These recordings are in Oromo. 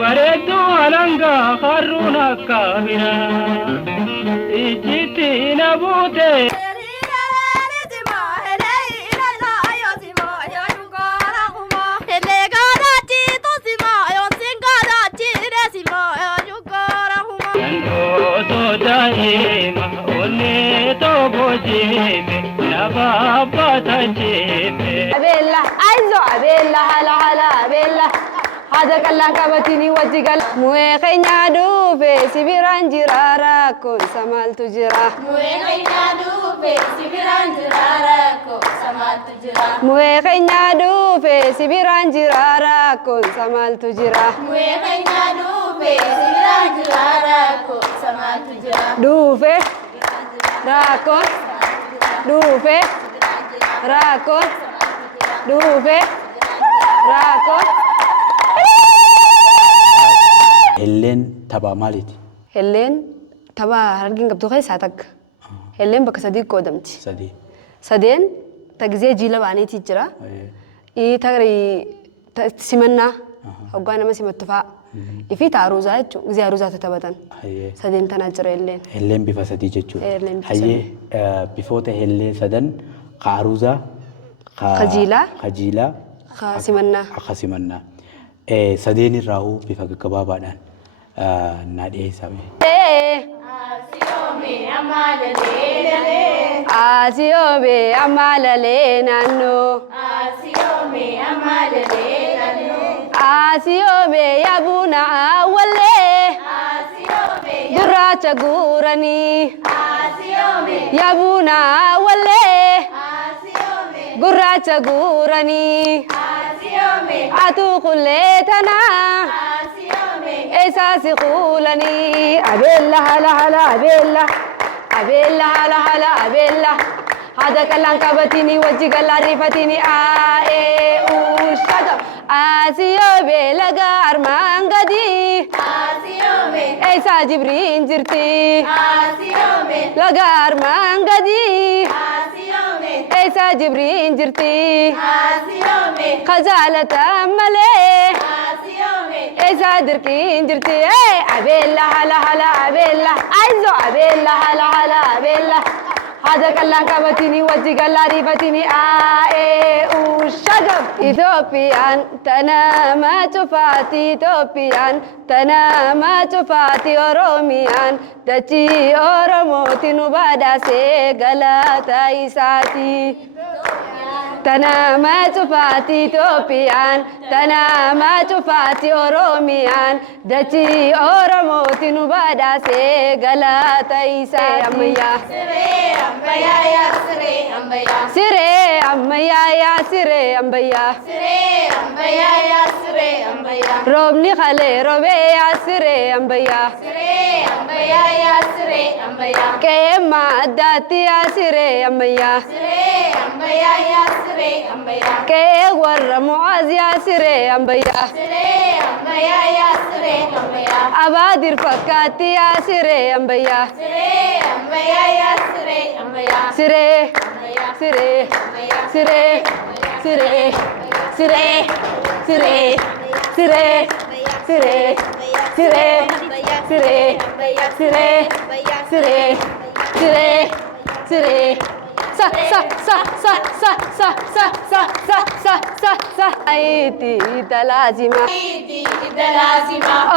bareedu alanga haruna kabira ijiti nabute أبيلا أيزو أبيلا هلا هلا أبيلا هذا كلام كبتني وجهك مويخينا دوبي سبيران جرارا كون سمال تجرا مويخينا دوبي سبيران جرارا كون سمال تجرا مويخينا دوبي سبيران جرارا كون سمال تجرا مويخينا دوبي سبيران جرارا كون سمال تجرا دوبي راكون دوبي راكون دوبي راكون Helleen taphaa maaliiti? Helleen tapha harkiin qabdu keessaa takka. Helleen bakka sadii qoodamti. Sadii. Sadeen tagizee jiila baaniitii jira. Simannaa hoggaa nama simattu fa'a. Ifi taaruzaa jechuudha. Gizee haaruzaa taphatan. Sadeen tanaa jira helleen. Helleen bifa sadii jechuudha. Helleen bifa sadii. Hayyee bifoota hellee sadan haaruzaa. Kajiilaa. Kajiilaa. Simannaa. Akka simannaa. Sadeen irraa bifa gaggabaabaadhaan naa dhiyeessame. Asiyoome amalalee naannoo. Asiyoome amalalee naannoo. Asiyoome yaabuna awwalee. Asiyoome gurraacha guuranii. Asiyoome yaabuna awwalee. Asiyoome gurraacha guuranii. Asiyoome atuu kullee tanaa. Asiyoome eessaasi kuulanii. Abeella hala hala abeella. Abeella hala hala abeella. Haada kallaan qabatini wajji gallaa rifatini aa'ee ushata. Asiyoome laga armaan gadii. Asiyoome eessaa jibriin jirti. Asiyoome Laga armaan gadii. Asiyoome eessaa jibriin jirti. Asiyoome Kajaalatan malee. Asiyoome eessaa dirqiin jirti. Abeella hala hala abeella. Aizo abeella hala hala abeella. Haada kallaan qabatini wajji gallaa rifatini aa'ee ushagam. Itoophiyaan tanama cufaati. Itoophiyaan tanama cufaati. Oromiyaan dachii Oromooti nu badhaasee galata isaati. Tanama cufaati Itoophiyaan tanama cufaati Oromiyaan dachii Oromooti nu badhaasee galata isaati. Ammayyaa. Siree ammayyaa siree ammayyaa. Roobni qalee roobee yaa siree ammayyaa. Qe'ee addaatti yaa siree ammayyaa. Qe'ee warra mu'aaz yaa siree ammayyaa. Abaadir fakkaatti yaa siree ammayyaa. Siree siree siree siree siree siree siree siree siree siree siree siree siree siree sa sa sa sa sa sa sa sa sa sa sa sa iti italazima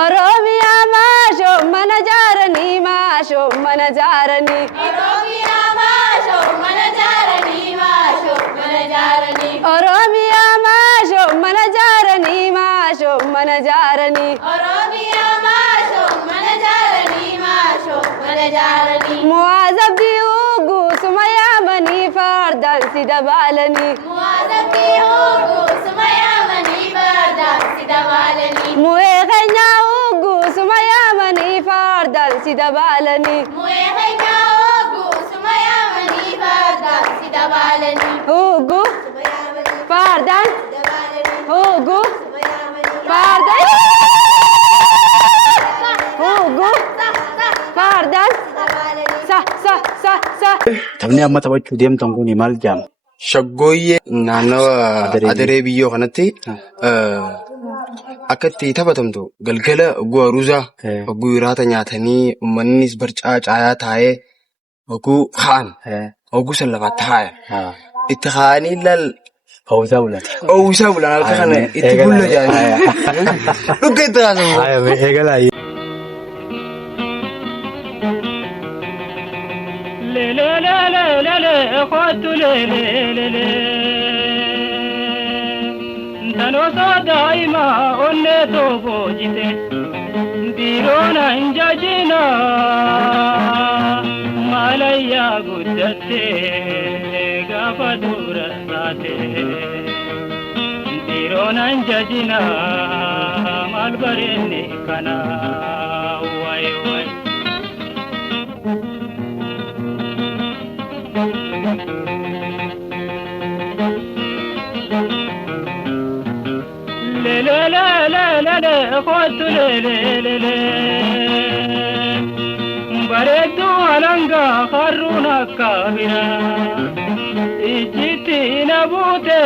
Oromiyaa maasho mana jaarani maasho mana jaarani Oromiyaa maasho mana jaarani maasho mana jaarani Oromiyaa maasho mana jaarani maasho mana jaarani Oromiyaa maasho mana jaarani maasho mana jaarani Mu'aazabdi ugu sumayamani fardan si dabalani Mu'aazabdi ugu sumayamani fardan si dabalani Mu'ee keenya ugu sumayamani fardan si dabalani Mu'ee keenya ugu sumayamani fardan si dabalani Ugu fardan ugu fardan ugu fardan sa sa sa sa Taphni amma taphachuu deemtan kun maal jedhama? Shaggooyyee naannawa adaree biyyoo kanatti akka itti taphatamtu galgala oguu aruuzaa oguu hiraata nyaatanii uummannis barcaa caayaa taa'ee oguu kaan oguu san lafaatti haaya. Itti haanii laal Hawwisaa bulan. Hawwisaa bulan halkan kana itti bulla jaanii. Dhugga itti haasamu. Eegalaa. Khottu Tanosa daima onne to bojite dirona injajina malaya gudatte gafa dura sate dirona injajina malbarene kana wai wai khottu bareedu alanga kharruna kabira ijiti nabute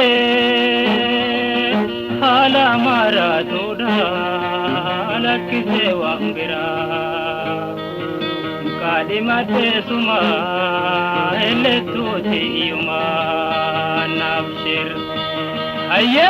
hala maratuda lakise wangira kadimate suma eletuti yuma nabshir ayye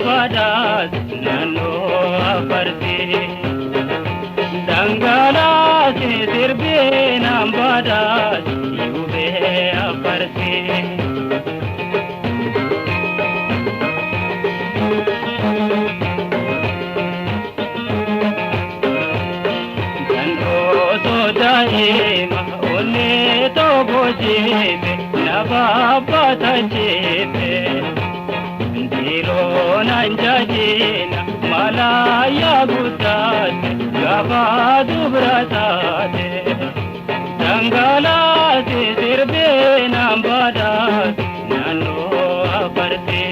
Badas nano aparti dangala se sirbe nam badas yube aparti dando so daima onne to bojebe naba patachebe Nanjajina malaya gutate gaba dubratate dangala se sirbe nambadas nano aparte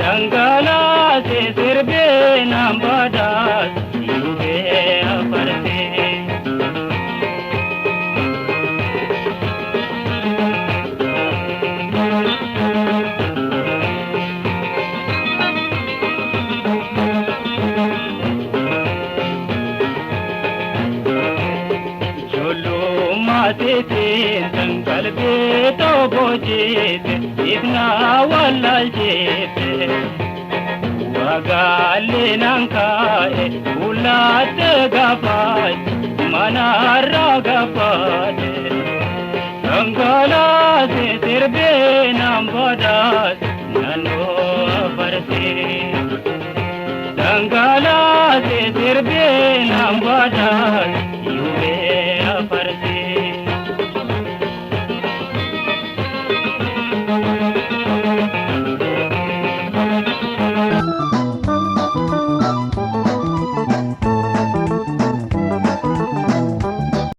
dangala se sirbe nambadas yube aparte Tangal be to bojete ibna wala jete wagale nankae ulate gafaj manara gafade tangala se sirbe nambadas nano aparti tangala se sirbe nambadas yube